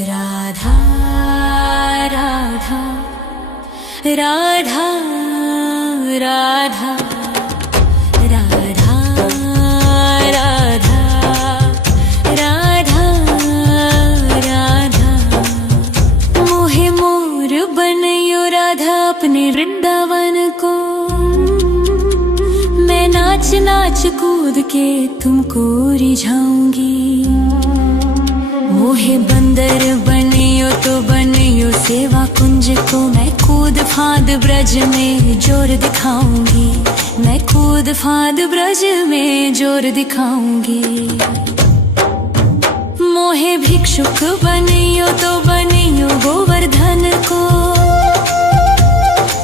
राधा राधा राधा राधा राधा राधा राधा राधा मोहे मोर बनयो राधा अपने वृंदावन को। मैं नाच नाच कूद के तुमको रिझाऊंगी। मोहे बंदर बनियो तो बनियो सेवा कुंज को। मैं कूद फांद ब्रज में जोर दिखाऊंगी। मैं कूद फांद ब्रज में जोर दिखाऊंगी। मोहे भिक्षुक बनियो तो बनियो गोवर्धन को।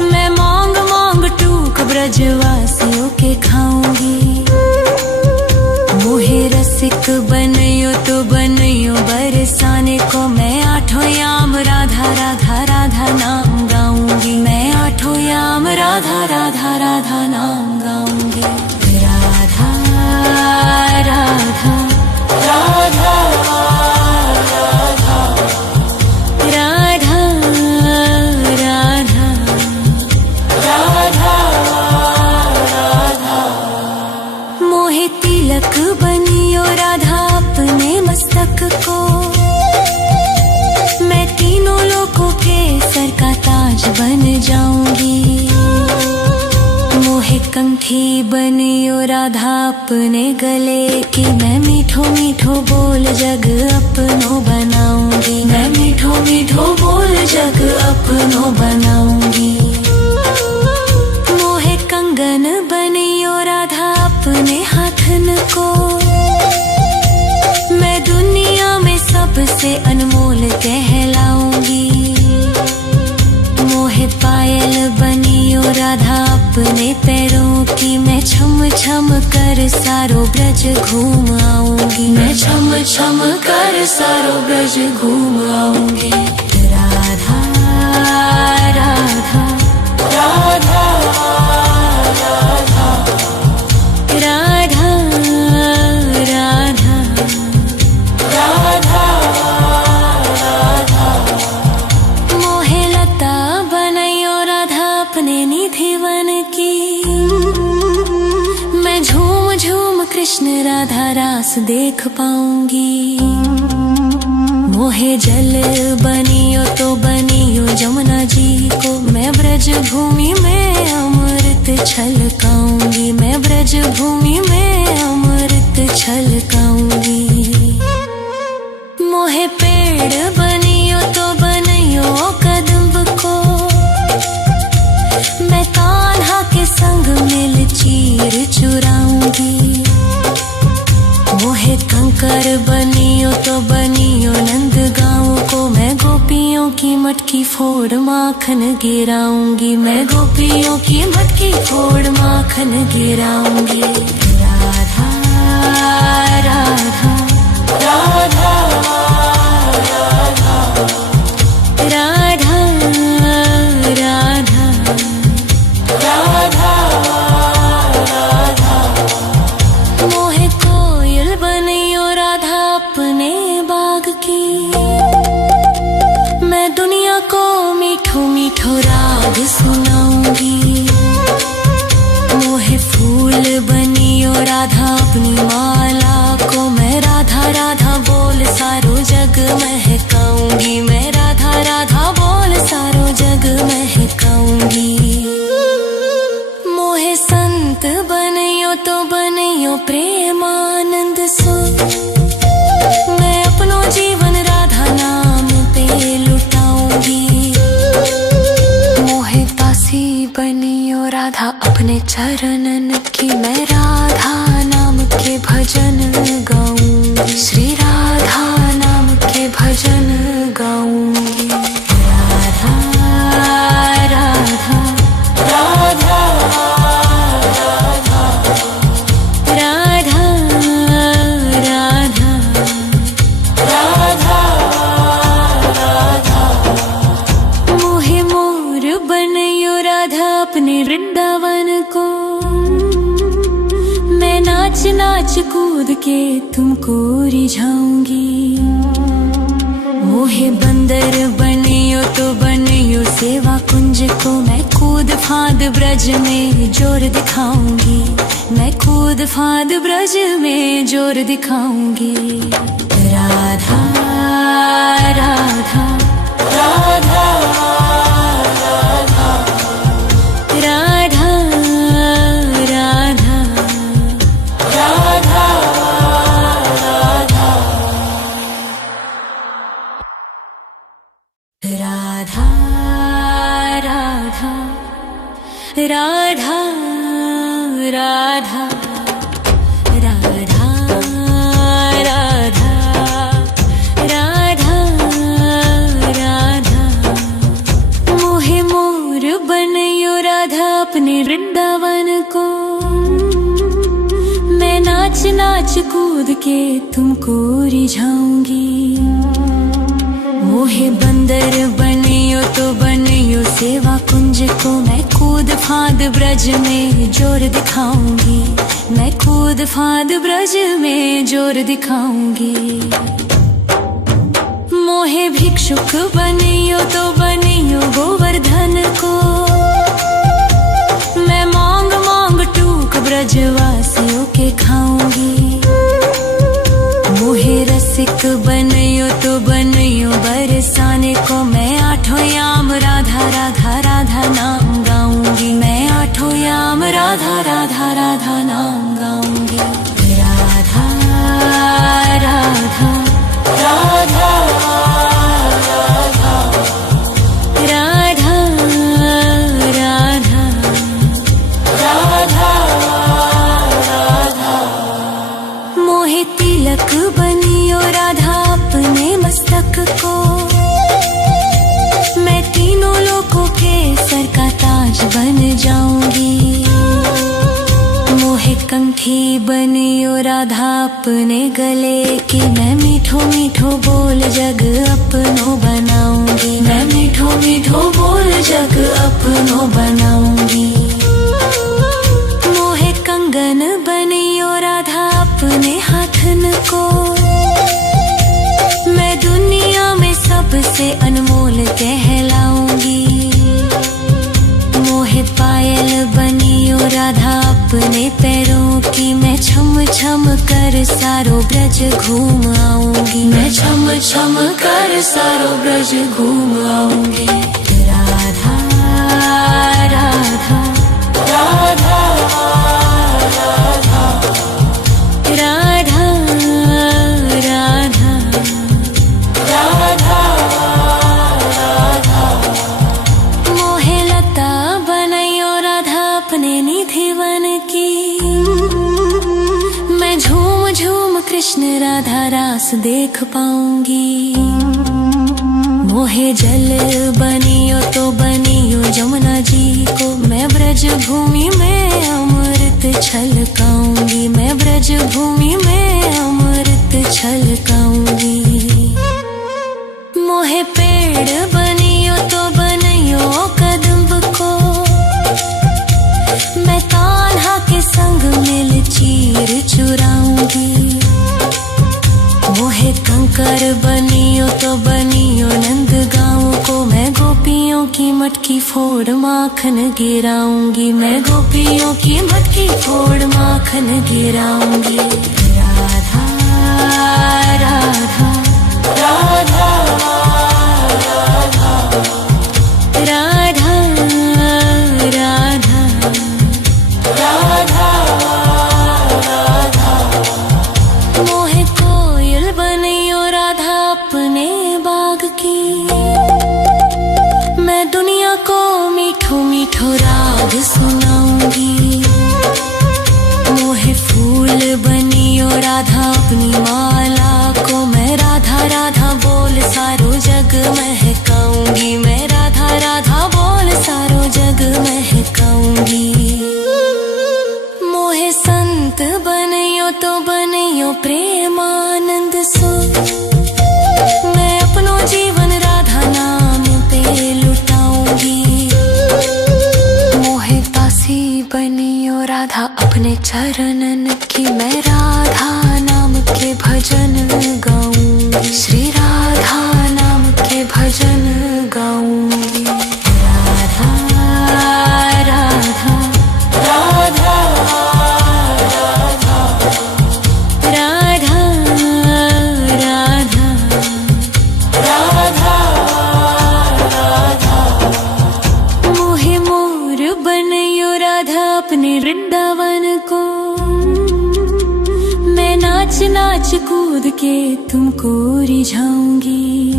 मैं मांग मांग टूक ब्रजवासियों के खाऊंगी। मोहे रसिक बनियो तो बनियो बरसाने को। मैं आठों याम राधा राधा राधा नाम गाऊंगी। मैं आठों याम राधा राधा राधा नाम गाऊंगी। राधा राधा राधा राधा राधा राधा राधा राधा मोहे तिलक बनियो राधा अपने मस्तक को। मैं तीनों लोगों के सर का ताज बन जाऊंगी। मोहे कंठी बनियो राधा अपने गले की। मैं मीठो मीठो बोल जग अपनो बनाऊंगी। मैं मीठो मीठो बोल जग अपनो बनाऊंगी। मोहे कंगन बनियो राधा अपने हाथन को। मैं दुनिया में सबसे अनमोल कहलाऊंगी। मोहे पायल बनियो राधा अपने पैरों की। मैं छम छम कर सारो ब्रज घूम आऊंगी। मैं छम छम कर सारो ब्रज घूम आऊंगी। राधा राधा राधा राधा राधा राधा राधा राधा मोहे लता बनयो राधा अपने निधिवन की। मैं झूम झूम कृष्ण राधा रास देख पाऊंगी। मोहे जल बनियो तो बनियो जमुना जी को। मैं ब्रज भूमि में अमृत छलकाऊंगी। मैं ब्रज भूमि में अमृत छलकाऊंगी। मोहे पेड़ बनियो तो बनियो कदम्ब को। मैं कान्हा के संग मिल चीर चुराऊंगी। मोहे कंकर बनियो तो बनियो नंद गाँव को। मैं गोपियों की मटकी फोड़ माखन गिराऊंगी। मैं गोपियों की मटकी फोड़ माखन गिराऊंगी। राधा राधा राधा राधा राधा राधा राधा राधा मोहे कोयल बनियो राधा अपने बाग की। मैं दुनिया को मीठो मीठो राग सुनाऊंगी। मोहे फूल बनियो राधा अपनी माला को। मैं राधा राधा बोल सारो जग महकाऊंगी। मैं राधा राधा बोल सारो जग महकाऊंगी। मोहे संत बनियो तो बनियो प्रेमानंद सो। मैं अपनो जीवन राधा नाम पे लुटाऊंगी। मोहे दासी बनियो राधा अपने चरणन की। मैं राधा नाम के भजन गाऊंगी। श्री राधा नाम के भजन गाऊंगी। राधा राधा राधा राधा राधा राधा राधा राधा मोहे मोर बनयो राधा अपने वृंदावन को। मैं नाच नाच कूद के तुमको रिझाऊंगी। मोहे फांद ब्रज में जोर दिखाऊंगी, मैं कूद फांद ब्रज में जोर दिखाऊंगी। राधा राधा राधा राधा राधा राधा राधा राधा राधा राधा राधा राधा राधा राधा मोहे मोर बनयो राधा अपने वृंदावन को, मैं नाच नाच कूद के तुमको रिझाऊंगी। मोहे बंदर बनियो तो बनियो सेवा कुंज को, मैं कूद फांद ब्रज में जोर दिखाऊंगी, मैं कूद फांद ब्रज में जोर दिखाऊंगी। मोहे भिक्षुक बनियो तो बनियो गोवर्धन को, मैं मांग मांग टूक ब्रजवासियों के खाऊंगी। मोहे रसिक बनियो तो बनियो बरसाने को, मैं आठों याम राधा राधा राधा नाम गाऊंगी, मैं आठों याम राधा राधा राधा नाम गाऊंगी। राधा राधा राधा राधा राधा राधा राधा मोहे तिलक बनियो राधा अपने मस्तक को, मैं तीनों लोगों के सर का ताज बन जाऊंगी। मोहे कंठी बनियो राधा अपने गले की, मैं मीठो मीठो बोल जग अपनो बनाऊंगी, मैं मीठो मीठो बोल जग अपनो बनाऊंगी। मोहे कंगन बनियो राधा अपने हाथन को, मैं दुनिया में सबसे अनमोल कहलाऊंगी। मोहे पायल बनियो राधा अपने पैरों की, मैं छम छम कर सारो ब्रज घूम आऊंगी, मैं छम छम कर सारो ब्रज घूम आऊंगी। राधा राधा राधा राधा राधा राधा राधा राधा मोहे लता बनयो राधा अपने निधि वन की, मैं झूम झूम कृष्ण राधा रास देख पाऊंगी। मोहे जल बनियो तो बनियो जमुना जी को, मैं ब्रज भूमि में अमृत छलकाऊंगी, मैं ब्रज भूमि में अमृत छलकाऊंगी। मोहे पेड़ बनियो तो बनियो कदम्ब को, मैं कान्हा के संग मिल चीर चुराऊंगी। मोहे कंकर बनियो तो बनियो नंद गाँव को, मैं गोपियों की मटकी फोड़ माखन गिराऊंगी, मैं गोपियों की मटकी फोड़ माखन गिराऊंगी। राधा राधा राधा राधा राधा राधा राधा राधा मोहे कोयल बनियो राधा अपने बाग की, मैं दुनिया को मीठो मीठो राग सुनाऊंगी। मोहे फूल बनियो राधा अपनी माला को, मैं राधा राधा बोल सारो जग महकाऊंगी, मैं राधा राधा बोल सारो जग महकाऊंगी। मोहे संत बनियो तो बनियो प्रेमानंद सो, मैं अपनो जीवन राधा नाम पे लुटाऊंगी। मोहे दासी बनियो राधा अपने चरणन की, मैं राधा नाम के भजन गाऊंगी, श्री राधा नाम के भजन गाऊंगी। राधा कूद के तुमको रिझाऊंगी।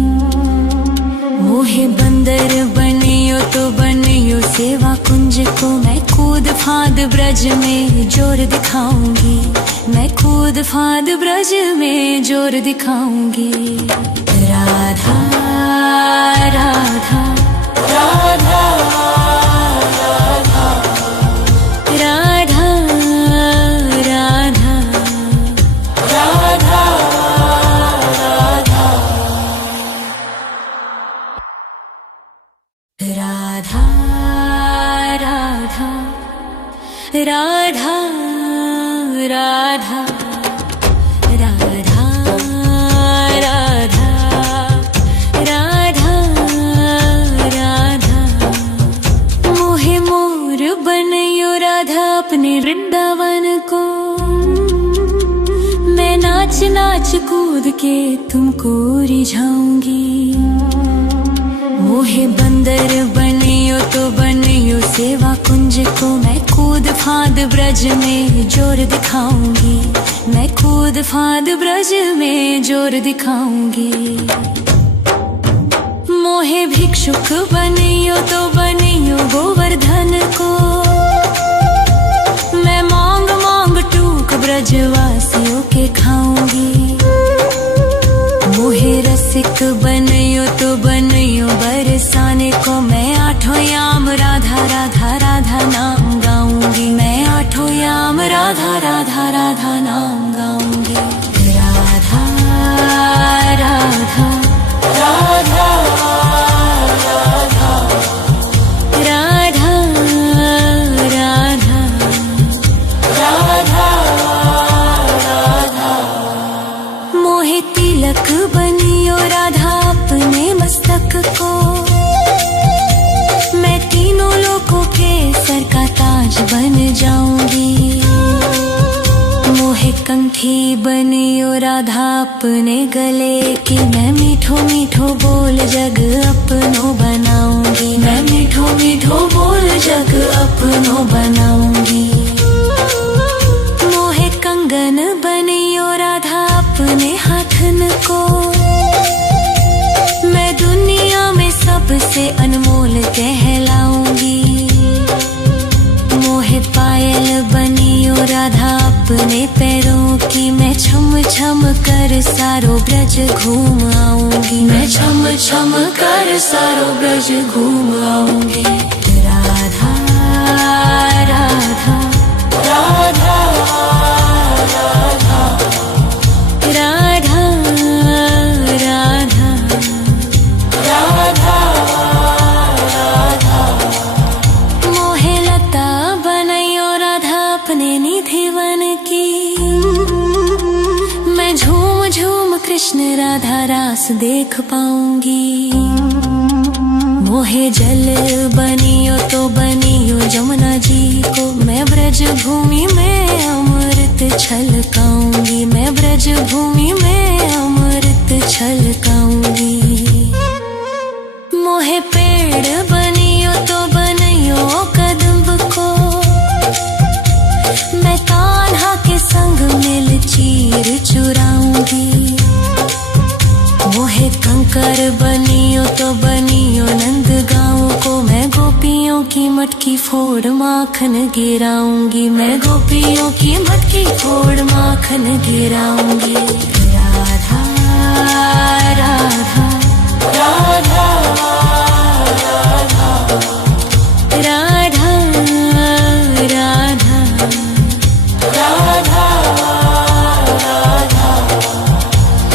मोहे बंदर बनियो तो बनियो सेवा कुंज को, मैं कूद फांद ब्रज में जोर दिखाऊंगी। मैं कूद फांद ब्रज में जोर दिखाऊंगी। राधा राधा राधा राधा राधा राधा राधा राधा राधा राधा अपने वृंदावन को, मैं नाच नाच कूद के तुमको रिझाऊंगी। मोहे बंदर बनियो तो बनियो सेवा कुंज को, मैं कूद फांद ब्रज में जोर दिखाऊंगी। मैं कूद फांद ब्रज में जोर दिखाऊंगी। मोहे भिक्षुक बनियो तो बनियो गोवर्धन को, मैं मांग मांग टूक ब्रजवासियों के खाऊंगी। मोहे रसिक बनियो तो बनियो बरसाने को, मैं आठों याम राधा राधा राधा नाम गाऊंगी। मैं आठों याम राधा राधा राधा नाम गाऊंगी। राधा राधा राधा तिलक बनियो राधा अपने मस्तक को, मैं तीनों लोगों के सर का ताज बन जाऊंगी। मोहे कंठी बनियो राधा अपने गले की, मैं मीठो मीठो बोल जग अपनो बनाऊंगी। मैं मीठो मीठो बोल जग अपनो बनाऊंगी। मोहे कंगन बनियो राधा अपने हाथन को, मैं दुनिया में सबसे अनमोल कहलाऊंगी। मोहे पायल बनियो राधा अपने पैरों की, मैं छम छम कर सारो ब्रज घूम आऊंगी। मैं छम छम कर सारो ब्रज घूम आऊंगी। राधा राधा राधा राधा राधा राधा राधा राधा। मोहे लता बनैयो राधा अपने निधि वन की, मैं झूम झूम कृष्ण राधा रास देख पाऊंगी। मोहे जल बनियो तो बनियो जमुना जी को, मैं ब्रज भूमि में अमृत छलकाऊंगी। मैं ब्रज भूमि में अमृत छलकाऊंगी। मोहे पेड़ बनियो तो बनियो कदम्ब को, मैं कान्हा के संग मिल चीर चुराऊंगी। मोहे कंकर बनियो तो बनियो नंद गाँव को, मैं गोपियों की मटकी फोड़ माखन गिराऊंगी। मैं गोपियों की मटकी फोड़ माखन गिराऊंगी। राधा राधा राधा राधा राधा राधा राधा।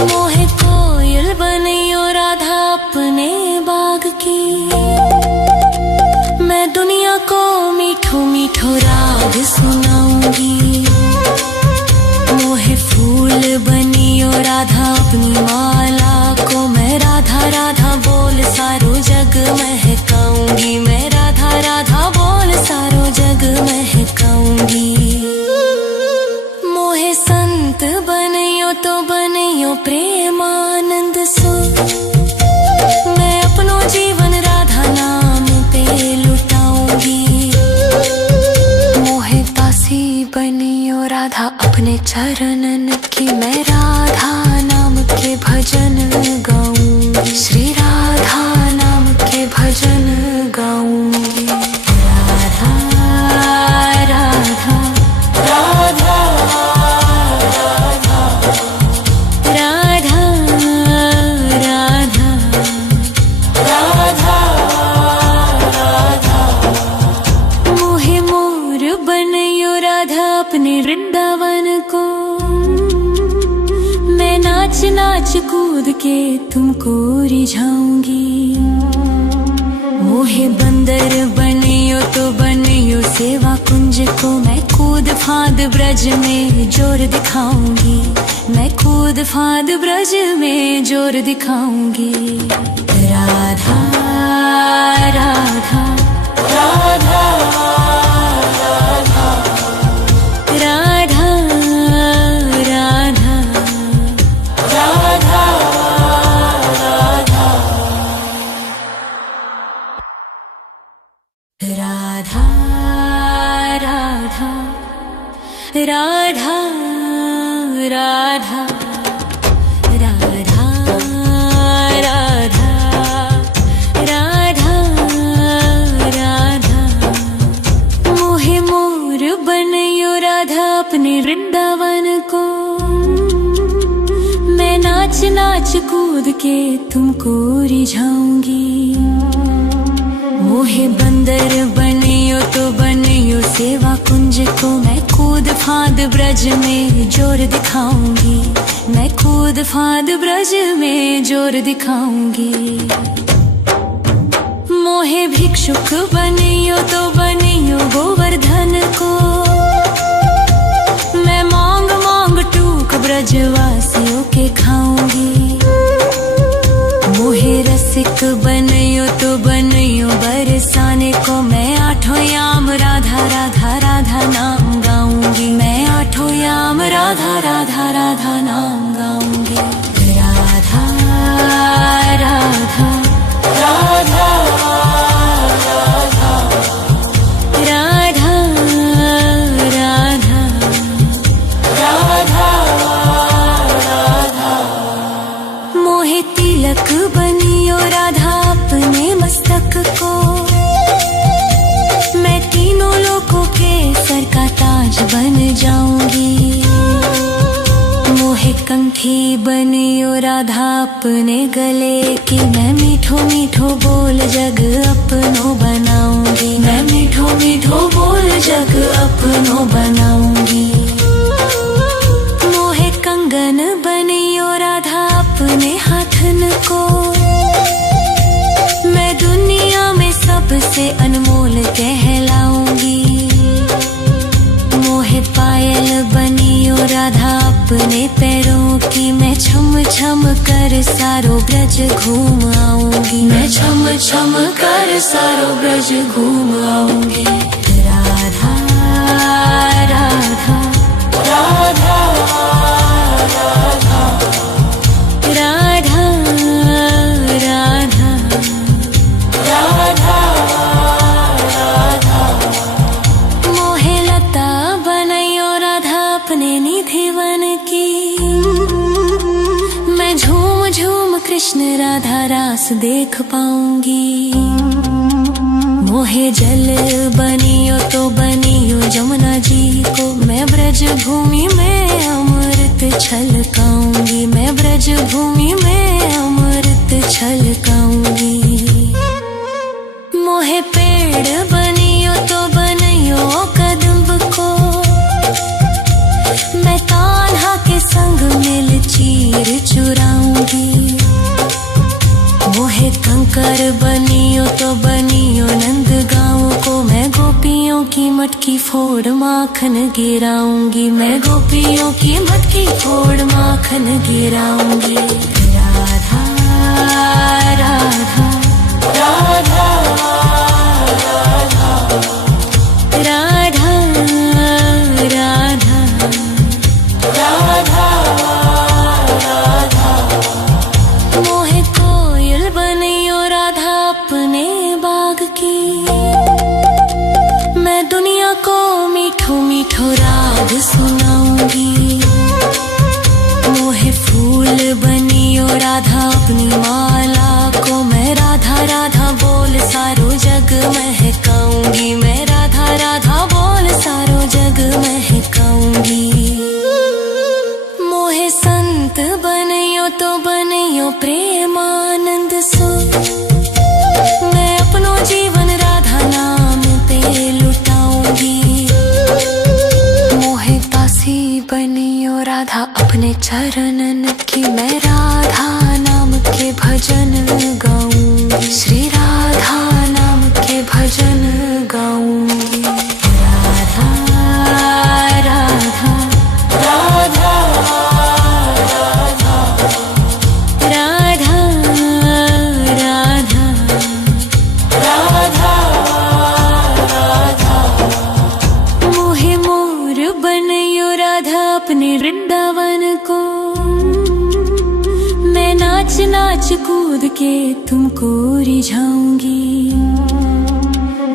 मोहे कोयल बनियो राधा अपने बाग की, मैं दुनिया को मीठो मीठो राग सुनाऊंगी। मोहे फूल बनियो राधा अपनी माला को, मैं राधा राधा बोल सारो जग महकाऊंगी। मैं राधा राधा बोल सारो जग महकाऊंगी। मोहे संत बनियो तो बनियो प्रेमानंद सो, मैं अपनो जीवन राधा नाम पे लुटाऊंगी। मोहे दासी बनियो राधा अपने चरणन की, मैं राधा नाच कूद के तुमको रिझाऊंगी। मोहे बंदर बनियो तो बनियो सेवा कुंज को, मैं कूद फांद ब्रज में जोर दिखाऊंगी। मैं कूद फांद ब्रज में जोर दिखाऊंगी। राधा राधा राधा राधा राधा राधा राधा राधा राधा राधा राधा राधा। मोहे मोर बनयो राधा अपने वृंदावन को, मैं नाच नाच कूद के तुमको रिझाऊंगी। मोहे बंदर बनियो तो बनियो सेवा कुंज को, मैं कूद फांद ब्रज में जोर दिखाऊंगी। मैं कूद फांद ब्रज में जोर दिखाऊंगी। मोहे भिक्षुक बनियो तो बनियो गोवर्धन को, मैं मांग मांग टूक ब्रजवासियों के खाऊंगी। मोहे रसिक बनियो तो बनियो बरसाने को, मैं आठों याम राधा राधा राधा नाम गाऊंगी। मैं आठों याम राधा राधा राधा नाम गाऊंगी। राधा राधा राधा राधा राधा राधा राधा। मोहे तिलक बनियो राधा अपने मस्तक को, मैं तीनों लोगों के सर का ताज बन जाऊंगी। मोहे कंठी बनियो राधा अपने गले की, मैं मीठो मीठो बोल जग अपनो बनाऊंगी। मैं मीठो मीठो बोल जग अपनो बनाऊंगी। मोहे कंगन बनियो राधा अपने हाथन को, मैं दुनिया में सबसे अनमोल कहलाऊंगी। मोहे पायल बनियो राधा अपने पैरों की, मैं छम छम कर सारो ब्रज घूम आऊंगी। मैं छम छम कर सारो ब्रज घूम आऊंगी। राधा राधा राधा राधा राधा राधा राधा राधा। मोहे लता बनयो राधा अपने निधि वन की, मैं झूम झूम कृष्ण राधा रास देख पाऊंगी। मोहे जल बनियो तो बनियो जमुना जी को, मैं ब्रज भूमि में अमृत छलकाऊंगी। मैं ब्रज भूमि में अमृत छलकाऊंगी। मोहे पेड़ बनियो तो बनियो कदम्ब को, मैं कान्हा के संग मिल चीर चुराऊंगी। मोहे कंकर बनियो तो बनियो नंद गाँव को, मैं गोपियों की मटकी फोड़ माखन गिराऊंगी। मैं गोपियों की मटकी फोड़ माखन गिराऊंगी। राधा राधा राधा राधा राधा राधा राधा। मोहे कोयल बनियो राधा अपने बाग की, मैं दुनिया को मीठो मीठो राग सुनाऊंगी। मोहे फूल बनियो राधा अपनी माला को, मैं राधा राधा बोल सारो जग महकाऊंगी। मैं राधा राधा बोल सारो जग महकाऊंगी। मोहे संत बनियो तो बनियो प्रेमानंद सो, मैं अपनो जीवन राधा नाम पे लुटाऊंगी। मोहे दासी बनियो राधा अपने चरणन की, मैं राधा के तुमको रिझाऊंगी।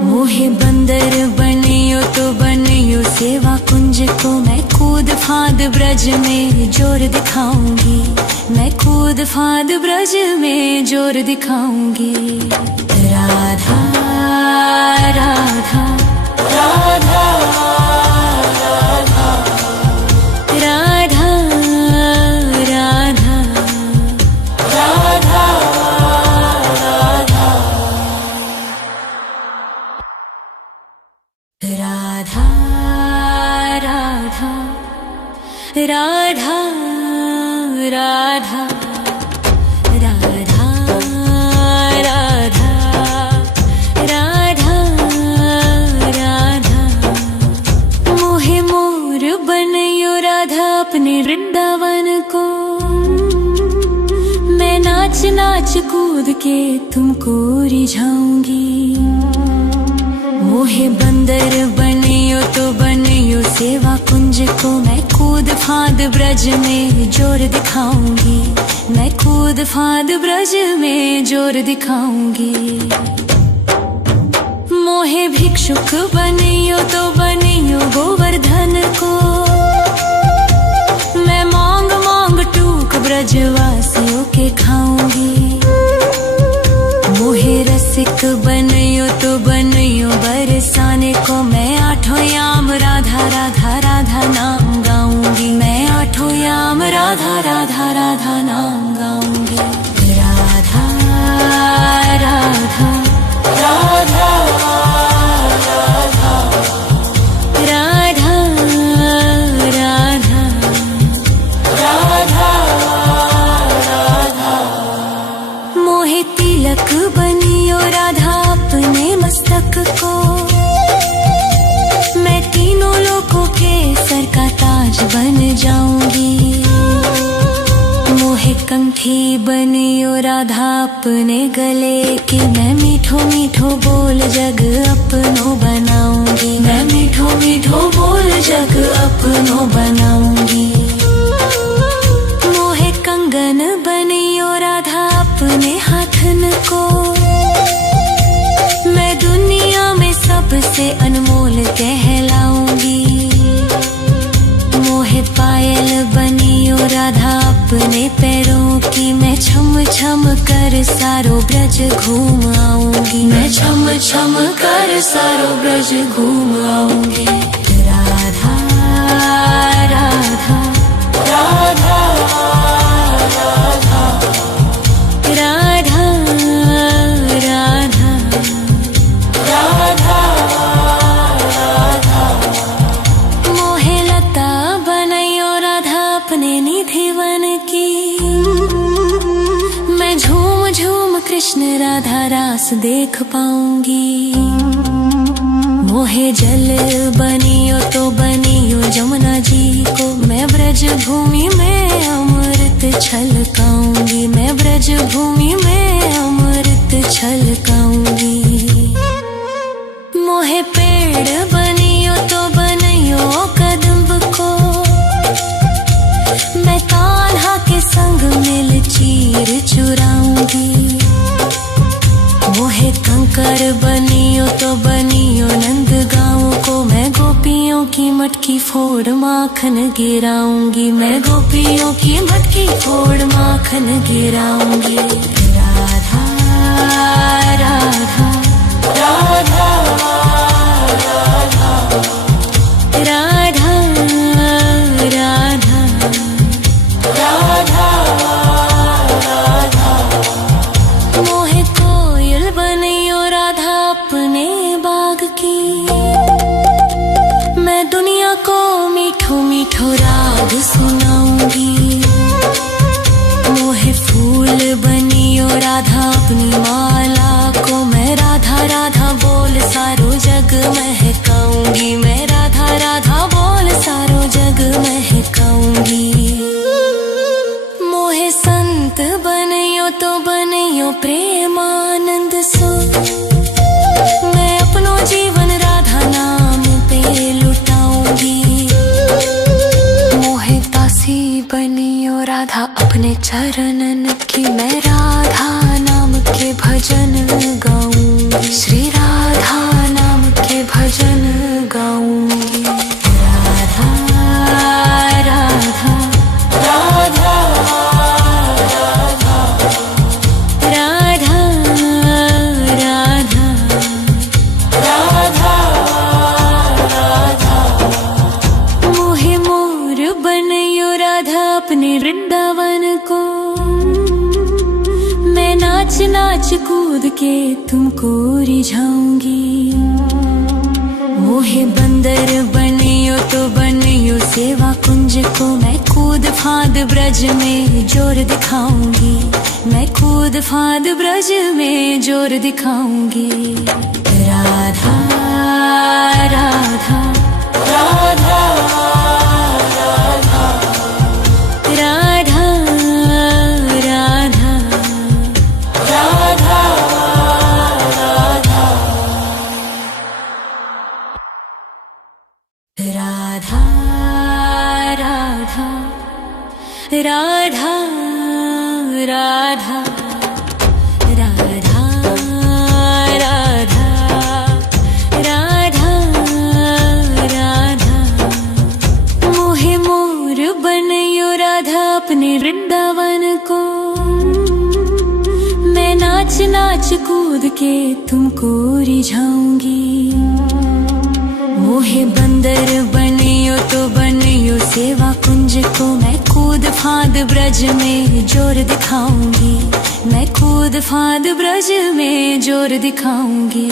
मोहे बंदर बनियो तो बनियो सेवा कुंज को, मैं कूद फांद ब्रज में जोर दिखाऊंगी। मैं कूद फांद ब्रज में जोर दिखाऊंगी। राधा राधा राधा राधा राधा राधा राधा राधा राधा राधा राधा राधा राधा राधा। मोहे मोर बनयो राधा अपने वृंदावन को, मैं नाच नाच कूद के तुमको रिझाऊंगी। मोहे बंदर बनियो तो बनियो सेवा कुंज को, मैं कूद फांद ब्रज में जोर दिखाऊंगी। मैं कूद फांद ब्रज में जोर दिखाऊंगी। मोहे भिक्षुक बनियो तो बनियो गोवर्धन को, मैं मांग मांग टूक ब्रजवासियों के खाऊंगी। मोहे रसिक बनियो तो बनियो बरसाने को, मैं आठों याम राधा राधा राधा नाम गाऊंगी। मैं आठों याम राधा राधा राधा नाम गाऊंगी। राधा राधा राधा राधा राधा राधा राधा राधा। मोहे तिलक बनियो राधा अपने मस्तक को, मैं तीनों लोगों के सर का ताज बन जाऊंगी। मोहे कंठी बनियो राधा अपने गले की, मैं मीठो मीठो बोल जग अपनो बनाऊंगी। मैं मीठो मीठो बोल जग अपनो बनाऊंगी। मोहे कंगन बनियो राधा अपने हाथन को, मैं दुनिया में सबसे अनमोल कहलाऊंगी। मोहे पायल बनियो राधा अपने पैरों की, मैं छम छम कर सारो ब्रज घूम आऊंगी। मैं छम छम कर सारो ब्रज घूम आऊंगी। राधा राधा राधा राधा राधा राधा राधा राधा। मोहे लता बनयो राधा अपने निधि वन की, मैं झूम झूम कृष्ण राधा रास देख पाऊंगी। मोहे जल बनियो तो बनियो जमुना जी को, मैं ब्रज भूमि में अमृत छलकाऊंगी। मैं ब्रज भूमि में अमृत छलकाऊंगी। मोहे पेड़ बनियो तो बनियो कदम्ब को, मैं कान्हा के संग मिल चीर चुराऊंगी। मोहे कंकर बनियो तो बनियो नंद गाँव को, मैं गोपियों की मटकी फोड़ माखन गिराऊंगी। मैं गोपियों की मटकी फोड़ माखन गिराऊंगी। राधा राधा राधा राधा राधा राधा राधा राधा। मोहे कोयल बनियो राधा अपने बाग की, मैं दुनिया को मीठो मीठो राग सुनाऊंगी। मोहे फूल बनियो राधा अपनी माला को, मैं राधा राधा बोल सारो जग महकाऊंगी। मैं राधा राधा बोल सारो जग महकाऊंगी। मोहे संत बनियो तो बनियो प्रेमानंद सो, मैं अपनो जीवन राधा नाम पे लुटाऊंगी। मोहे दासी बनियो राधा अपने चरणन की, मैं राधा नाम कूद के तुमको रिझाऊंगी। मोहे बंदर बनियो तो बनियो सेवा कुंज को, मैं कूद फांद ब्रज में जोर दिखाऊंगी। मैं कूद फांद ब्रज में जोर दिखाऊंगी। राधा राधा राधा राधा राधा राधा राधा राधा राधा राधा राधा राधा राधा। मोहे मोर बनयो राधा अपने वृंदावन को, मैं नाच नाच कूद के तुमको रिझाऊंगी। मोहे बंदर बनियो तो बनियो सेवा कुंज को, मैं कूद फांद ब्रज में जोर दिखाऊंगी। मैं कूद फांद ब्रज में जोर दिखाऊंगी।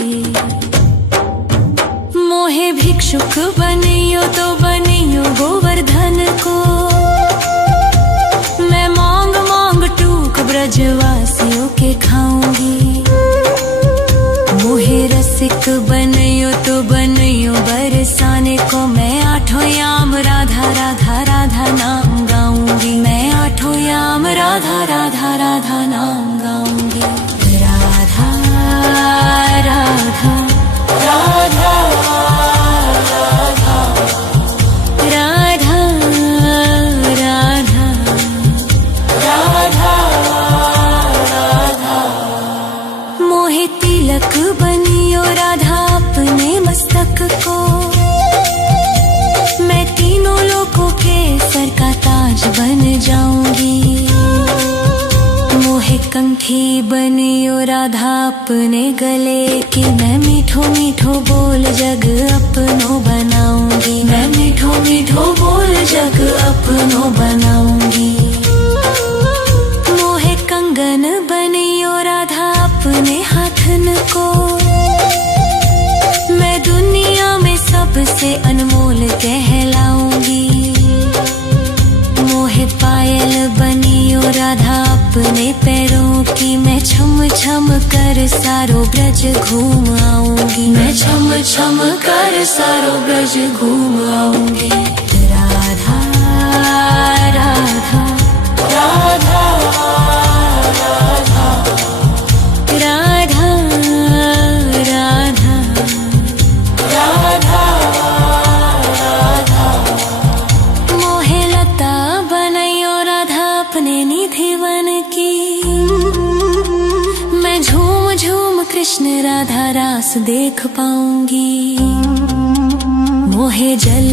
मोहे भिक्षुक बनियो तो बनियो गोवर्धन को, मैं मांग मांग टूक ब्रजवासियों के खाऊंगी। मोहे रसिक बनियो तो बनियो बरसाने को, मैं आठों याम राधा राधा राधा नाम गाऊंगी। मैं आठों याम राधा राधा राधा नाम गाऊंगी। राधा राधा राधा राधा राधा राधा राधा राधा। मोहे तिलक बनियो राधा अपने मस्तक को, मैं तीनों लोगों के सर का ताज बन जाऊंगी। मोहे कंठी बनियो राधा अपने गले की, मैं मीठो मीठो बोल जग अपनो बनाऊंगी। मैं मीठो मीठो बोल जग अपनो बनाऊंगी। मोहे कंगन बनियो राधा अपने हाथन को, मैं दुनिया में सबसे अनमोल कहलाऊंगी। मोहे पायल बनियो राधा अपने पैरों की, मैं छम छम कर सारो ब्रज घूम आऊंगी। मैं छम छम कर सारो ब्रज घूम आऊंगी। राधा राधा राधा राधा राधा राधा राधा राधा। मोहे लता बनयो राधा अपने निधिवन की, मैं झूम झूम कृष्ण राधा रास देख पाऊंगी। मोहे जल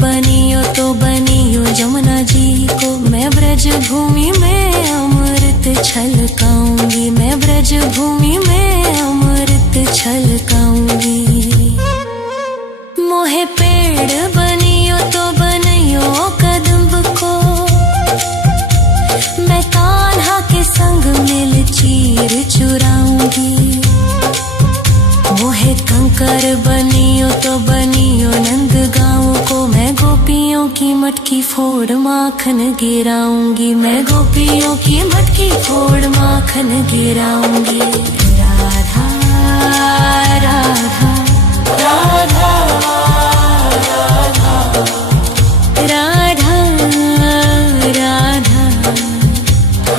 बनियो तो बनियो जमुना जी को, मैं ब्रज भूमि में अमृत छलकाऊंगी। मैं ब्रज भूमि में अमृत छलकाऊंगी। मोहे पेड़ बनियो तो बनियो कदम्ब को, मैं कान्हा के संग मिल चीर चुराऊंगी। मोहे कंकर बनियो तो बनियो नंद गाँव को, मैं गोपियों की मटकी फोड़ माखन गिराऊंगी। मैं गोपियों की मटकी फोड़ माखन गिराऊंगी। राधा राधा राधा राधा राधा राधा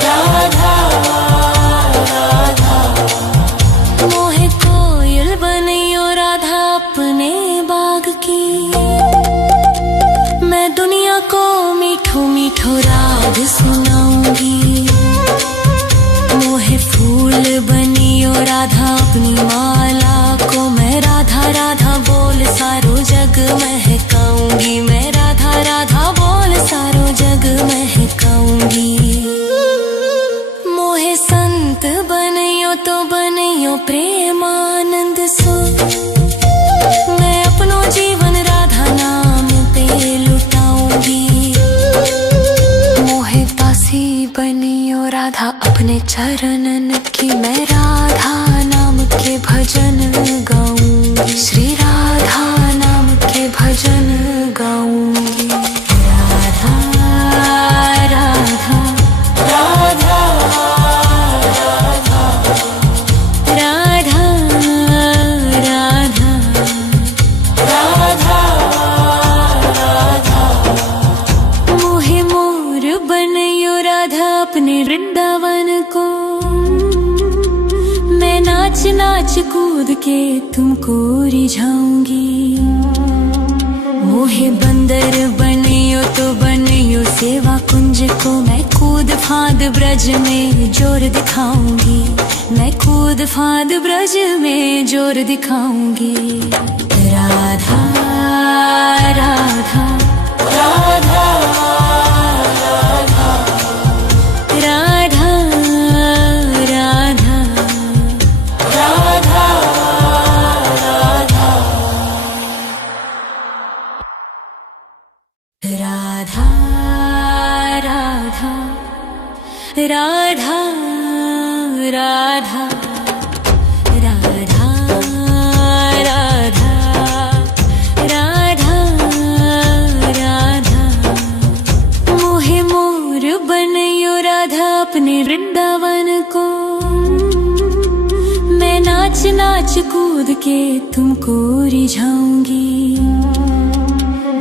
राधा राधा। मोहे कोयल बनियो राधा अपने बाग की, मैं दुनिया को मीठो मीठो राग सुनाऊंगी। मोहे फूल बनियो राधा अपनी माला को, मैं राधा राधा बोल सारो जग महकाऊंगी। मैं राधा राधा बोल सारो जग महकाऊंगी। मोहे संत बनियो तो बनियो प्रेमानंद सो, मैं अपनो जीवन राधा नाम पे लुटाऊंगी। मोहे दासी बनियो राधा अपने चरणन की, गाऊंगी, मैं राधा नाम के भजन गाऊंगी, श्री राधा नाम के भजन गाऊंगी। राधा राधा राधा राधा राधा राधा राधा मोहे मोर बनयो राधा अपने वृंदावन को, मैं नाच नाच कूद के तुमको रिझाऊंगी। मोहे बंदर बनियो तो बनियो सेवा कुंज को, मैं कूद फांद ब्रज में जोर दिखाऊंगी, मैं कूद फांद ब्रज में जोर दिखाऊंगी। राधा राधा राधा राधा राधा राधा राधा राधा राधा राधा राधा राधा राधा राधा राधा मोहे मोर बनयो राधा अपने वृंदावन को, मैं नाच नाच कूद के तुमको रिझाऊंगी।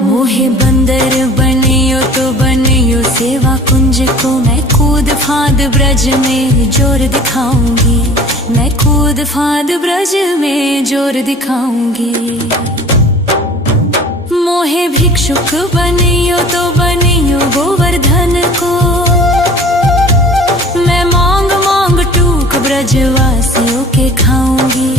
मोहे बंदर बनियो तो बनियो सेवा कुंज को, मैं कूद फांद ब्रज में जोर दिखाऊंगी, मैं कूद फांद ब्रज में जोर दिखाऊंगी। मोहे भिक्षुक बनियो तो बनियो गोवर्धन को, मैं मांग मांग टूक ब्रजवासियों के खाऊंगी।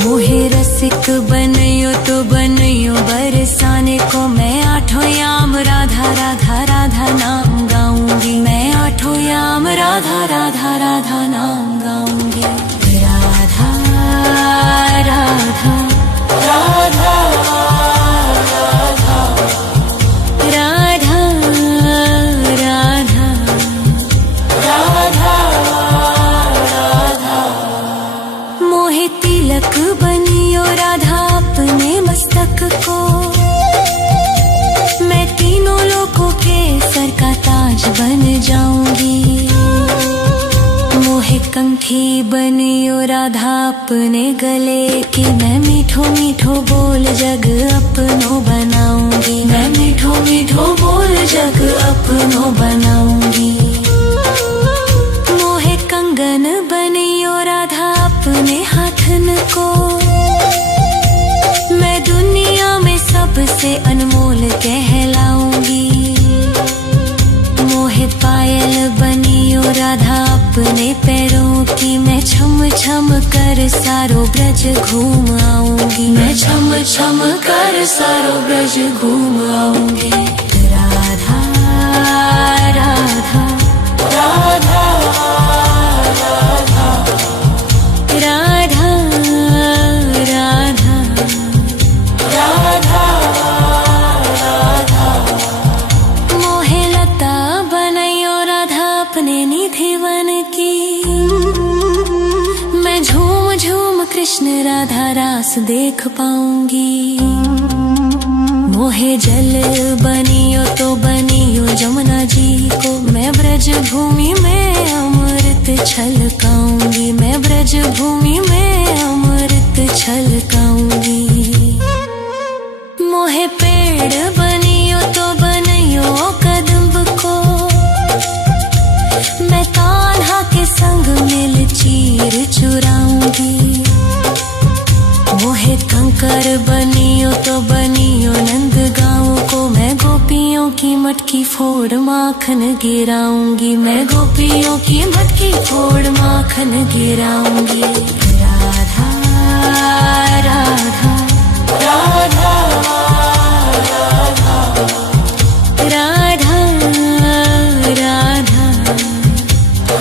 मोहे रसिक बनियो तो बनियो बरसाने को, मैं आठों याम राधा राधा राधा नाम गाऊंगी, मैं आठों याम राधा राधा राधा नाम गाऊंगी। राधा राधा राधा राधा राधा राधा राधा मोहे तिलक बनियो राधा अपने मस्तक को, मैं तीनों लोगों के सर का ताज बन जाऊंगी। मोहे कंठी बनियो राधा अपने गले की, मैं मीठो मीठो बोल जग अपनो बनाऊंगी, मैं मीठो मीठो बोल जग अपनो बनाऊंगी। मोहे कंगन बनियो राधा अपने हाथन को, मैं दुनिया में सबसे अनमोल कहलाऊंगी। मोहे पायल बनियो राधा अपने पैरों की, मैं छम छम कर सारो ब्रज घूम आऊंगी, मैं छम छम कर सारो ब्रज घूम आऊंगी। राधा राधा राधा राधा राधा राधा राधा राधा मोहे लता बनयो राधा अपने निधि वन की, मैं झूम झूम कृष्ण राधा रास देख पाऊंगी। मोहे जल बनियो तो बनियो जमुना जी को, मैं ब्रज भूमि में अमृत छलकाऊंगी, मैं ब्रज भूमि में अमृत छलकाऊंगी। मोहे पेड़ बनियो तो बनियो कदम्ब को, मैं कान्हा के संग मिल चीर चुराऊंगी। मोहे कंकर बनियो तो बनियो नंद गाँव को, मैं गोपियों की मटकी फोड़ माखन गिराऊंगी, मैं गोपियों की मटकी फोड़ माखन गिराऊंगी। राधा राधा राधा राधा राधा राधा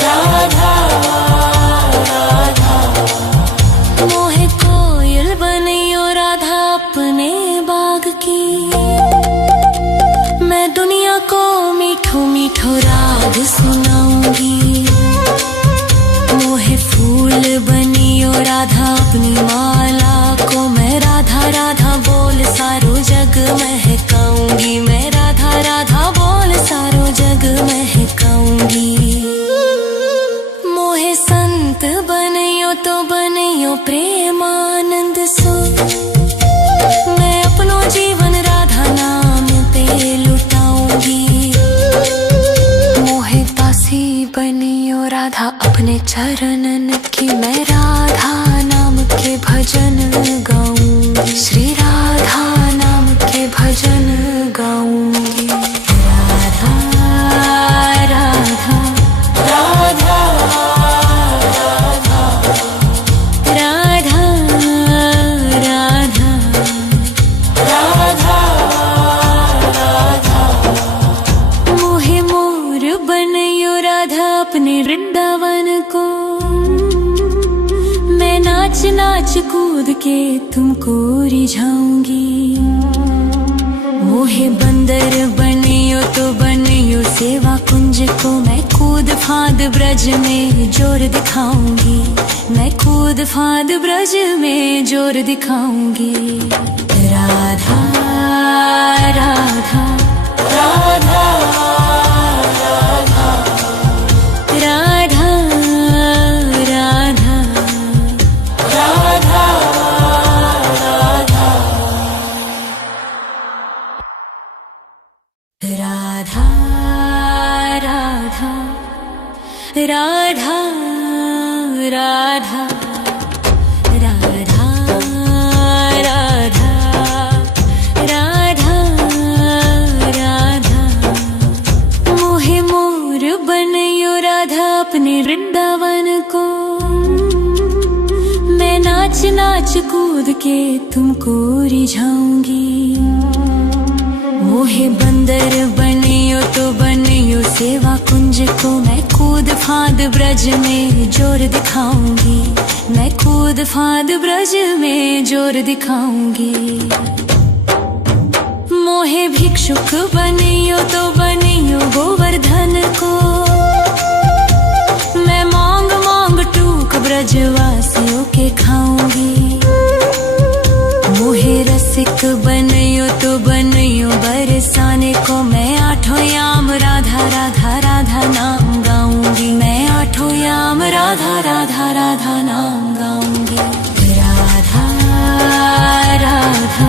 राधा राधा मोहे कोयल बनियो राधा अपने बाग की, मैं दुनिया को मीठो मीठो राग सुनाऊंगी। संत बनियो तो बनियो प्रेमानंद सो। मैं अपनो जीवन राधा नाम पे लुटाऊंगी। मोहे दासी बनियो राधा अपने चरणन की। मैं राधा नाम के भजन गाऊंगी। श्री राधा नाम के भजन गाऊंगी। राधा राधा राधा राधा राधा राधा राधा। मोहे मोर बनियो राधा अपने वृंदावन को। मैं नाच नाच कूद के तुमको रिझाऊंगी। मोहे बंदर बनियो तो बनियो सेवा कुंज को। मैं कूद फांद ब्रज में जोर दिखाऊंगी। मैं कूद फांद ब्रज में जोर दिखाऊंगी। राधा राधा राधा राधा राधा राधा राधा राधा राधा राधा राधा राधा राधा राधा राधा। मोहे मोर बनियो राधा अपने वृंदावन को। मैं नाच नाच कूद के तुमको रिझाऊंगी। मोहे बंदर बनियो तो बनियो सेवा कुंज को। मैं कूद फांद ब्रज में जोर दिखाऊंगी। मैं कूद फांद ब्रज में जोर दिखाऊंगी। मोहे भिक्षुक बनियो तो बनियो गोवर्धन को। मैं मांग मांग टूक ब्रजवासियों के खाऊंगी। मोहे रसिक बनियो तो बनियो बरसाने को। मैं आठों याम राधा राधा राधा नाम गाऊंगी। मैं आठों याम राधा राधा राधा नाम गाऊंगी। राधा राधा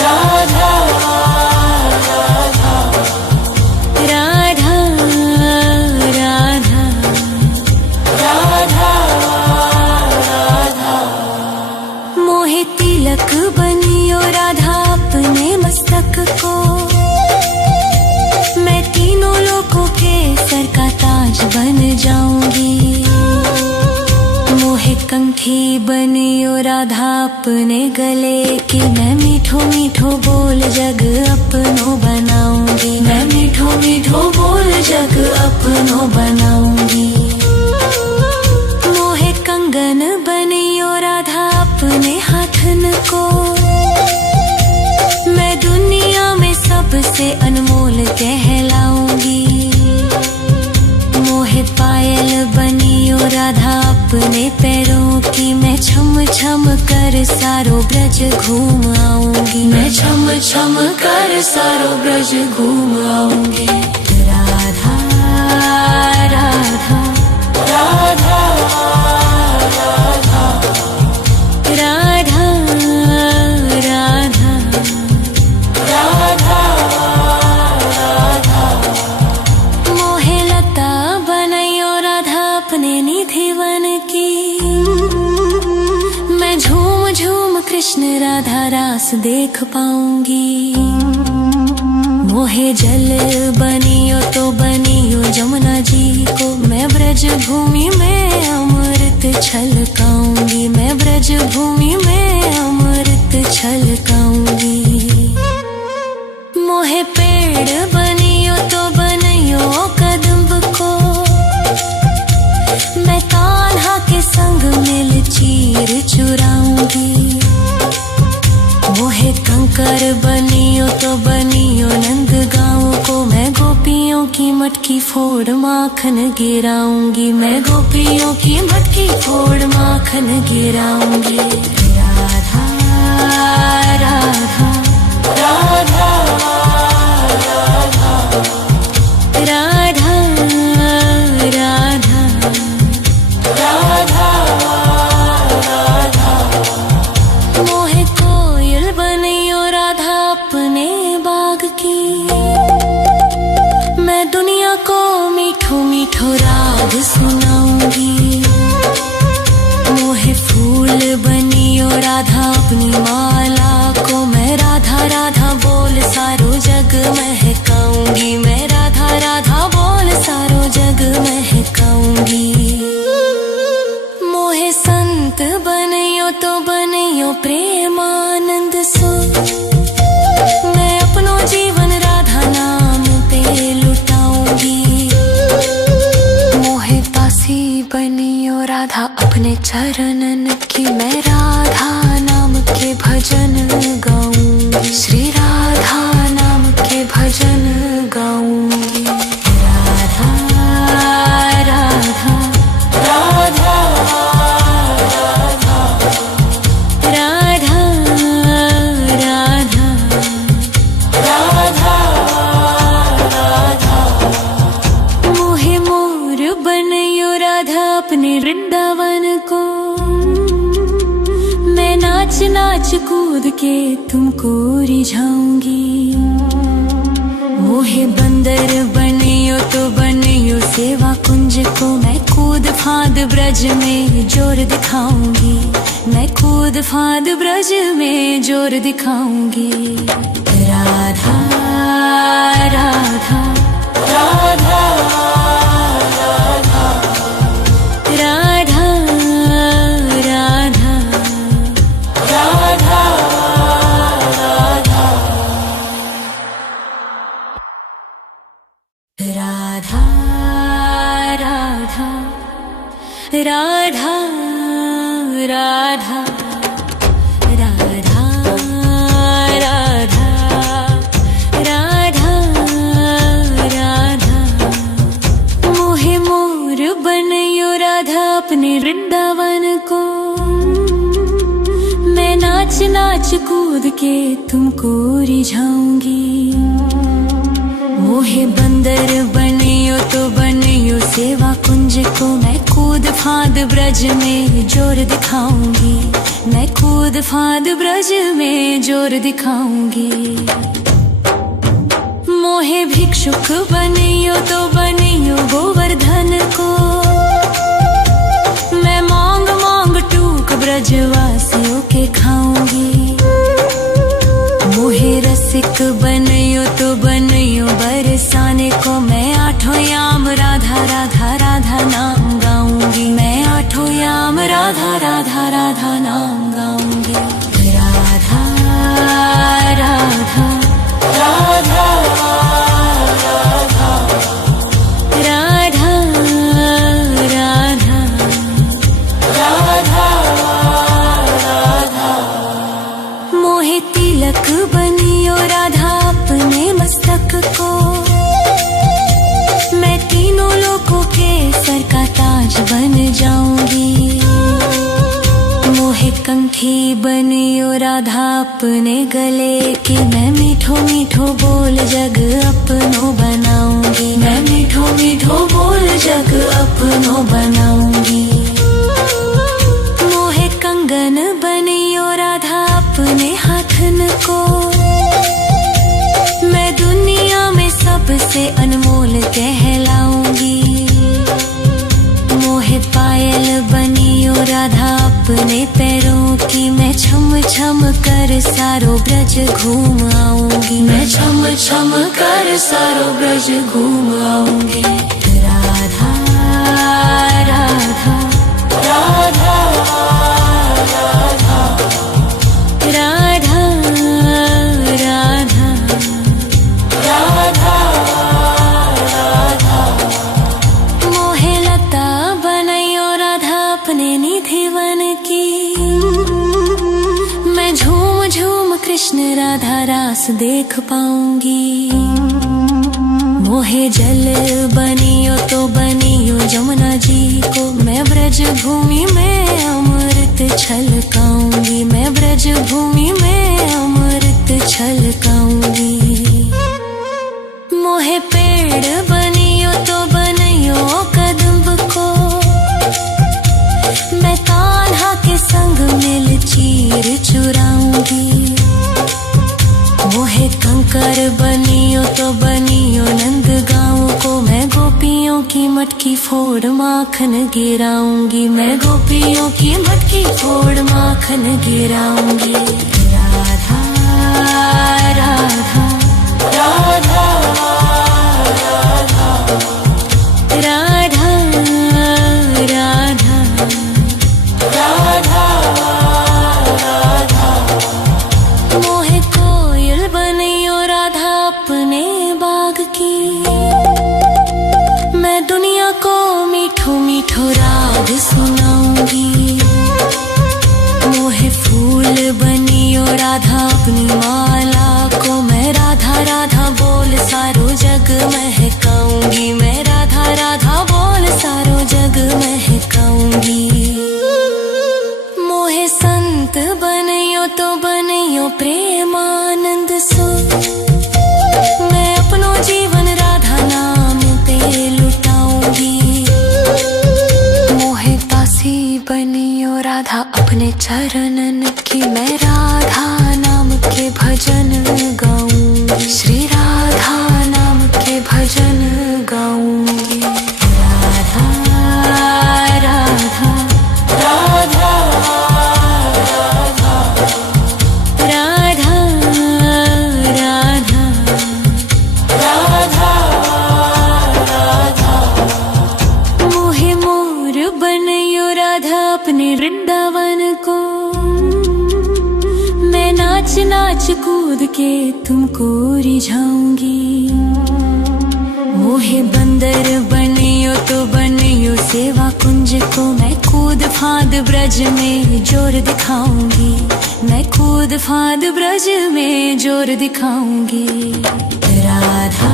राधा राधा राधा राधा राधा राधा। मोहे तिलक बनियो राधा अपने मस्तक को। मैं तीनों लोगों के सर का ताज बन जाऊंगी। मोहे कंठी बनियो राधा अपने गले की। मैं मीठो मीठो बोल जग अपनो बनाऊंगी। मैं मीठो मीठो बोल जग अपनो बनाऊंगी। मोहे कंगन बनियो राधा अपने हाथन को। मैं दुनिया में सबसे अनमोल कहलाऊंगी। मोहे पायल बनियो राधा अपने पैरों की। मैं छम छम कर सारो ब्रज घूम आऊंगी। मैं छम छम कर सारो ब्रज घूम आऊंगी। राधा राधा राधा राधा राधा राधा राधा राधा। मोहे लता बनियो राधा अपने निधिवन की। मैं झूम झूम कृष्ण राधा रास देख पाऊंगी। मोहे जल बनियो तो बनियो जमुना जी को। मैं ब्रज भूमि में अमृत छलकाऊंगी। मैं ब्रज भूमि में अमृत छलकाऊंगी। मोहे पेड़ बनियो तो बनियो कदम्ब को। मैं कान्हा के संग मिल चीर चुराऊंगी। मोहे कंकर बनियो तो बनियो नंद गाँव को। मैं गोपियों की मटकी फोड़ माखन गिराऊंगी। मैं गोपियों की मटकी फोड़ माखन गिराऊंगी। राधा राधा राधा राधा राधा राधा राधा संत बनियो तो बनियो प्रेमानंद सो। मैं अपनो जीवन राधा नाम पे लुटाऊंगी। मोहे दासी बनियो राधा अपने चरणन की। मैं राधा नाम के भजन गाऊंगी। श्री राधा नाम के भजन गाऊंगी। राधा राधा राधा राधा राधा राधा राधा। मोहे मोर बनियो राधा अपने वृंदावन को। मैं नाच नाच कूद के तुमको रिझाऊंगी। मोहे बंदर बनियो तो बनियो सेवा कुंज को। मैं कूद फांद ब्रज में जोर दिखाऊंगी। मैं कूद फांद ब्रज में जोर दिखाऊंगी। राधा राधा राधा राधा राधा राधा राधा राधा राधा राधा राधा राधा राधा राधा। मोहे मोर बनियो राधा अपने वृंदावन को। मैं नाच नाच कूद के तुमको रिझाऊंगी। मोहे बंदर बनियो तो बनियो सेवा कुंज को। मैं कूद फांद ब्रज में जोर दिखाऊंगी। मैं कूद फांद ब्रज में जोर दिखाऊंगी। मोहे भिक्षुक बनियो तो बनियो गोवर्धन को। मैं मांग मांग टूक ब्रजवासियों के खाऊंगी। मोहे रसिक बनियो तो बनियो बरसाने को। मैं आठों याम राधा राधा राधा नाम गाऊंगी। मैं आठों याम राधा राधा राधा नाम गाऊंगी। राधा राधा राधा राधा राधा राधा राधा राधा। मोहे तिलक बनियो राधा अपने मस्तक को। मैं तीनों लोगों के सर का ताज बन जाऊंगी। मोहे कंठी बनियो राधा अपने गले की। मैं मीठो मीठो बोल जग अपनो बनाऊंगी। मैं मीठो मीठो बोल जग अपनो बनाऊंगी। मोहे कंगन बनियो राधा अपने हाथन को। मैं दुनिया में सबसे अनमोल कहलाऊंगी। मोहे पायल बनियो राधा अपने पैरों की। मैं छम छम कर सारो ब्रज घूम आऊंगी। मैं छम छम कर सारो ब्रज घूम आऊंगी। राधा राधा राधा राधा राधा राधा राधा राधा। मोहे लता बनैयो राधा अपने निधिवन की। मैं झूम झूम कृष्ण राधा रास देख पाऊंगी। मोहे जल बनियो तो बनियो जमुना जी को। मैं ब्रज भूमि में अमृत छलकाऊंगी। मैं ब्रज भूमि में अमृत छलकाऊंगी। मोहे पेड़ बनियो तो बनियो कदम्ब को। मैं कान्हा के संग मिल चीर चुराऊंगी। मोहे कंकर बनियो तो बनियो नंद गाँव को। मैं गोपियों की मटकी फोड़ माखन गिराऊंगी। मैं गोपियों की मटकी फोड़ माखन गिराऊंगी। राधा राधा राधा राधा राधा राधा राधा अपनी माला को मैं राधा राधा बोल सारो जग महकाऊंगी, मैं राधा राधा बोल सारो जग महकाऊंगी। मोहे संत बनियो तो बनियो प्रेमानंद सो, मैं अपनो जीवन राधा नाम पे लुटाऊंगी। मोहे दासी बनियो राधा अपने चरणन की, मैं राधा नाम के भजन गाऊंगी, श्री राधा नाम के भजन गाऊंगी। राधा राधा राधा राधा राधा राधा राधा। मोहे मोर बनियो राधा अपने वृंदावन को, मैं नाच नाच कूद के तुमको रिझाऊंगी। मोहे बंदर बनियो तो बनियो सेवा कुंज को, मैं कूद फांद ब्रज में जोर दिखाऊंगी, मैं कूद फांद ब्रज में जोर दिखाऊंगी। राधा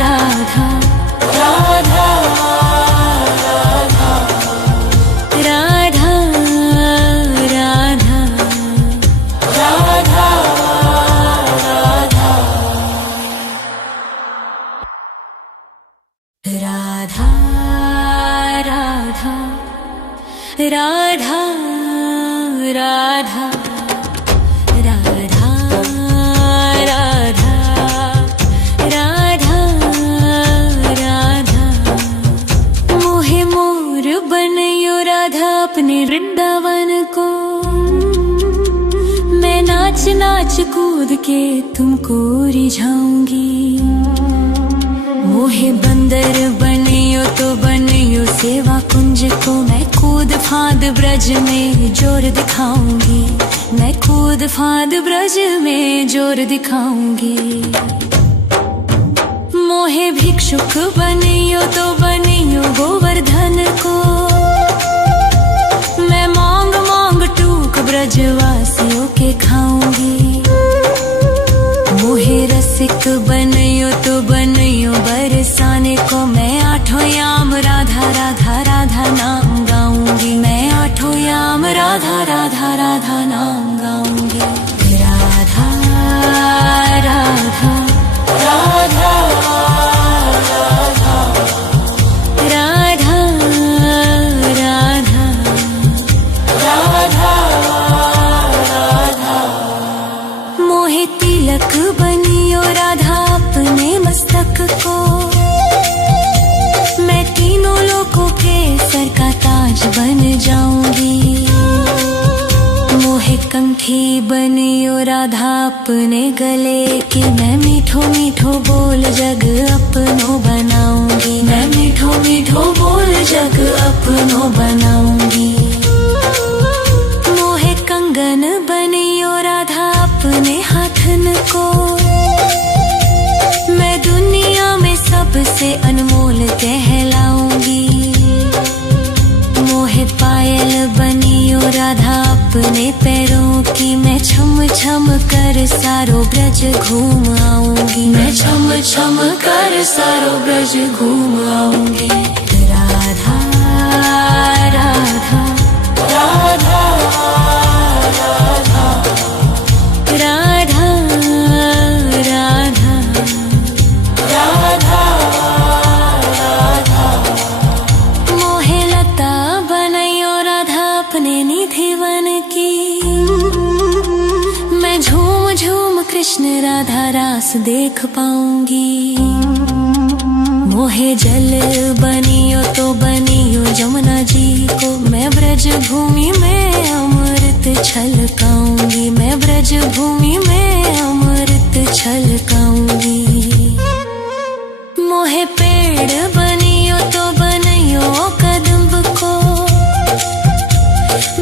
राधा राधा राधा राधा राधा राधा राधा राधा राधा राधा राधा राधा राधा राधा। मोहे मोर बनियो राधा अपने वृंदावन को, मैं नाच नाच कूद के तुमको रिझाऊंगी। मोहे बंदर बनियो तो बनियो सेवा कुंज को, मैं कूद फांद ब्रज में जोर दिखाऊंगी, मैं कूद फांद ब्रज में जोर दिखाऊंगी। मोहे भिक्षुक बनियो तो बनियो गोवर्धन को, मैं मांग मांग टूक ब्रजवासियों के खाऊंगी। मोहे रसिक बनियो तो बनियो बरसाने को, मैं आठों याम राधा राधा राधा नाम गाऊंगी, मैं आठों याम राधा राधा राधा नाम गाऊंगी। राधा राधा राधा राधा राधा राधा राधा राधा। मोहे तिलक बनियो राधा अपने मस्तक को, मैं तीनों लोगों के सर का ताज बन जाऊंगी। मोहे कंठी बनियो राधा अपने गले की, मैं मीठो मीठो बोल जग अपनो बनाऊंगी, मैं मीठो मीठो बोल जग अपनो बनाऊंगी। मोहे कंगन बनियो राधा अपने हाथन को, मैं दुनिया में सबसे अनमोल कहलाऊंगी। मोहे पायल बनियो राधा अपने पैरों की, मैं छम छम कर सारो ब्रज घूम आऊंगी, मैं छम छम कर सारो ब्रज घूम आऊंगी। राधा राधा राधा राधा राधा राधा राधा राधा। मोहे लता बनियो राधा अपने निधिवन की, मैं झूम झूम कृष्ण राधा रास देख पाऊंगी। मोहे जल बनियो तो बनियो जमुना जी को, मैं ब्रज भूमि में अमृत छलकाऊंगी, मैं ब्रज भूमि में अमृत छलकाऊंगी। मोहे पेड़ बनियो तो बनियो कदम्ब को,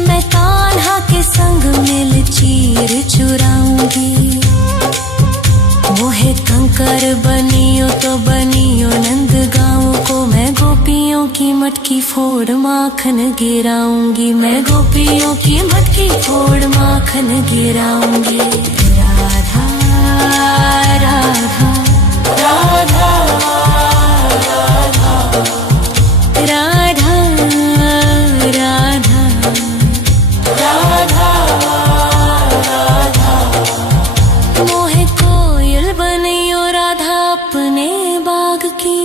मैं कान्हा के संग मिल चीर चुराऊंगी। मोहे कंकर बनियो तो बनियो नंद गाँव को, मैं गोपियों की मटकी फोड़ माखन गिराऊंगी, मैं गोपियों की मटकी फोड़ माखन गिराऊंगी। राधा राधा राधा राधा राधा राधा राधा। मोहे कोयल बनियो राधा अपने बाग की,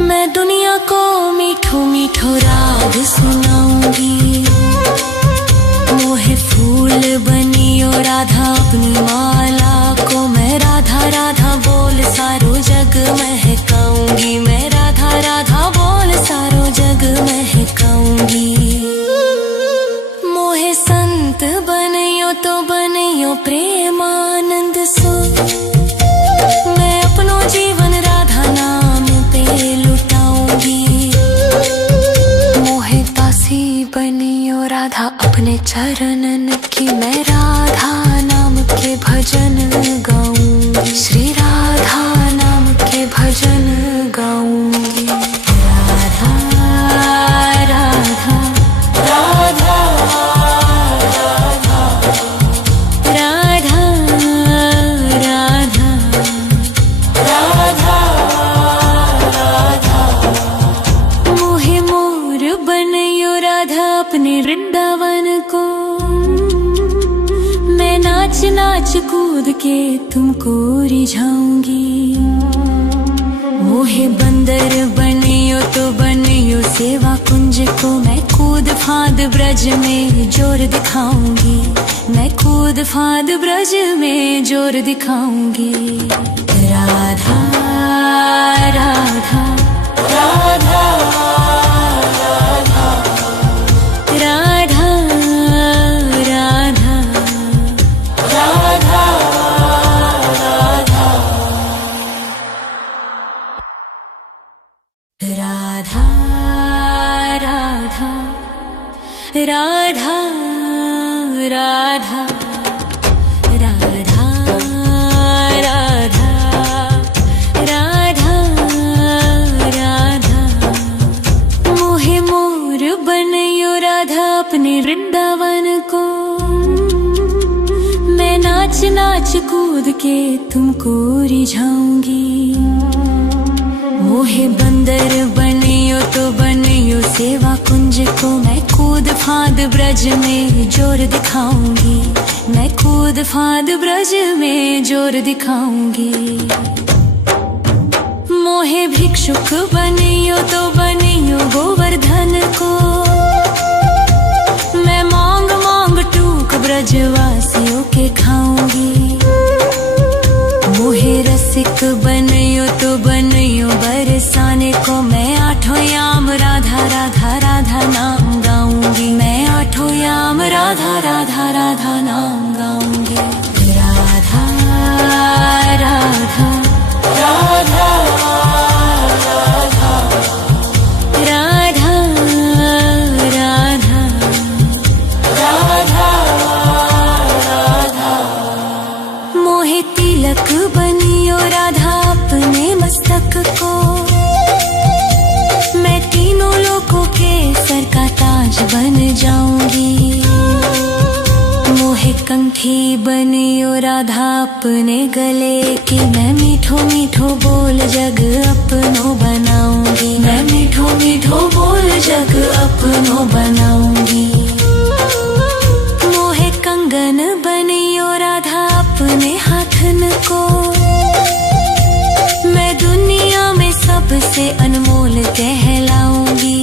मैं दुनिया को मीठो मीठो राग सुनाऊंगी। मोहे फूल बनियो राधा अपनी माला को, मैं राधा राधा बोल सारो जग महकाऊंगी, मैं राधा राधा बोल सारो जग महकाऊंगी। मोहे संत बनियो तो बनियो प्रेमानंद सो, मैं अपनो जीवन राधा नाम पे लुटाऊंगी। मोहे दासी बनियो राधा अपने चरणन की, मैं राधा नाम के भजन गाऊंगी, श्री राधा नाम के भजन गाऊंगी। राधा राधा राधा राधा राधा राधा राधा। मोहे मोर बनियो राधा अपने वृंदावन को, मैं नाच नाच कूद के तुमको रिझाऊंगी। मोहे बंदर बनियो तो बनियो सेवा कुंज को, मैं कूद फांद ब्रज में जोर दिखाऊंगी, मैं कूद फांद ब्रज में जोर दिखाऊंगी। राधा राधा राधा राधा राधा राधा राधा राधा राधा राधा राधा राधा राधा राधा। मोहे मोर बनियो राधा अपने वृंदावन को, मैं नाच नाच कूद के तुमको रिझाऊंगी। मोहे बंदर बनियो तो बनियो सेवा कुंज को, मैं कूद फांद ब्रज में जोर दिखाऊंगी, मैं कूद फांद ब्रज में जोर दिखाऊंगी। मोहे भिक्षुक बनियो तो बनियो गोवर्धन को, मैं मांग मांग टूक ब्रजवासियों के खाऊंगी। मोहे रसिक बनियो तो बनियो बरसाने को, मैं आठों याम राधा राधा राधा नाम गाऊंगी, मैं आठों याम राधा राधा राधा नाम गाऊंगी। राधा राधा राधा राधा राधा राधा राधा राधा। मोहे तिलक बनियो राधा अपने मस्तक को, मैं तीनों लोगों के सर का ताज बन जाऊंगी। मोहे कंठी बनियो राधा अपने गले की, मैं मीठो मीठो बोल जग अपनो बनाऊंगी, मैं मीठो मीठो बोल जग अपनो बनाऊंगी। मोहे कंगन बनियो राधा अपने हाथन को, मैं दुनिया में सबसे अनमोल कहलाऊंगी।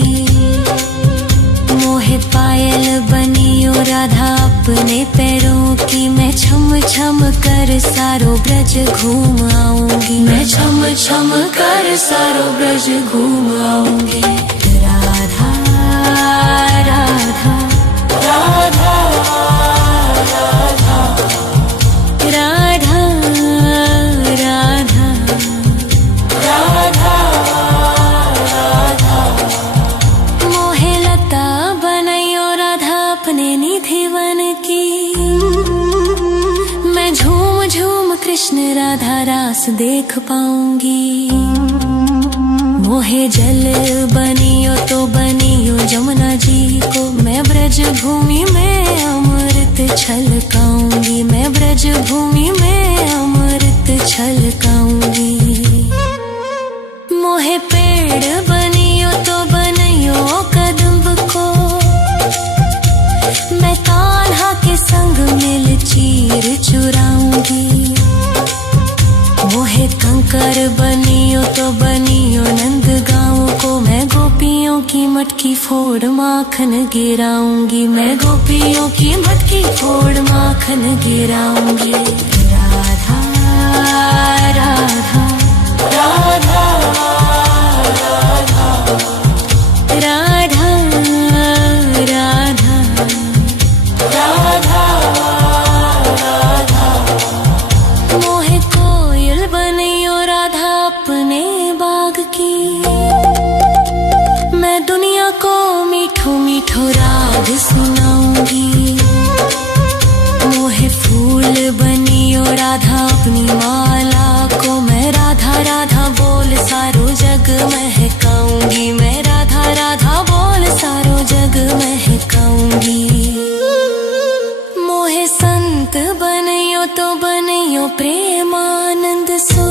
मोहे पायल बनियो राधा अपने पैरों की, मैं छम छम कर सारो ब्रज घूम आऊंगी, मैं छम छम कर सारो ब्रज घूम आऊंगी। राधा राधा राधा राधा राधा राधा राधा राधा। मोहे लता बनैयो राधा अपने निधिवन की, मैं झूम झूम कृष्ण राधा रास देख पाऊंगी। मोहे जल बनियो तो बनियो जमुना जी को, मैं ब्रज भूमि में अमृत छलकाऊंगी, मैं ब्रज भूमि में अमृत छलकाऊंगी। मोहे पेड़ बनियो तो बनियो कदम्ब को, मैं कान्हा के संग मिल चीर चुराऊंगी। मोहे कंकर बनियो तो बनियो नंदगांव को, मैं गोपियों की मटकी फोड़ माखन गिराऊंगी, मैं गोपियों की मटकी फोड़ माखन गिराऊंगी। राधा राधा राधा राधा राधा राधा राधा। मोहे कोयल बनियो राधा अपने बाग की, मैं दुनिया को मीठो मीठो राग सुनाऊंगी। मोहे फूल बनियो राधा अपनी माला को, मैं राधा राधा बोल सारो जग महकाऊंगी, मैं राधा राधा बोल सारो जग महकाऊंगी। मोहे संत बनियो तो बनियो प्रेमानंद सो,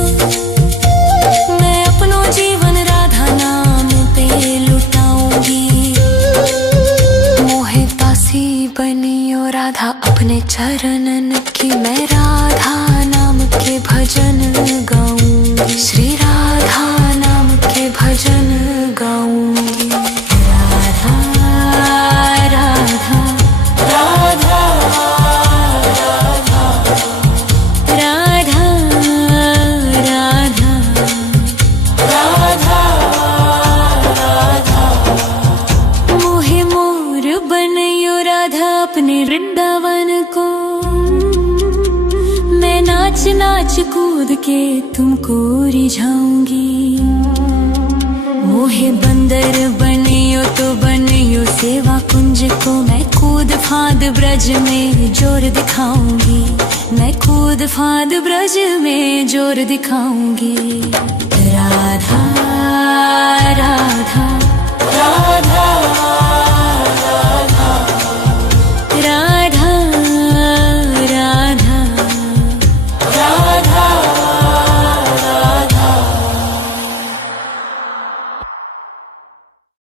मैं अपनो जीवन राधा नाम पे लुटाऊंगी। मोहे दासी बनियो राधा अपने चरणन की, मैं राधा नाम के भजन गाऊंगी, श्री राधा नाम के भजन गाऊंगी। राधा राधा राधा राधा राधा राधा राधा। मोहे मोर बनियो राधा अपने वृंदावन को, मैं नाच नाच कूद के तुमको रिझाऊंगी। मोहे बंदर बनियो तो बनियो सेवा कुंज को, मैं कूद फांद ब्रज में जोर दिखाऊंगी, मैं कूद फांद ब्रज में जोर दिखाऊंगी। राधा राधा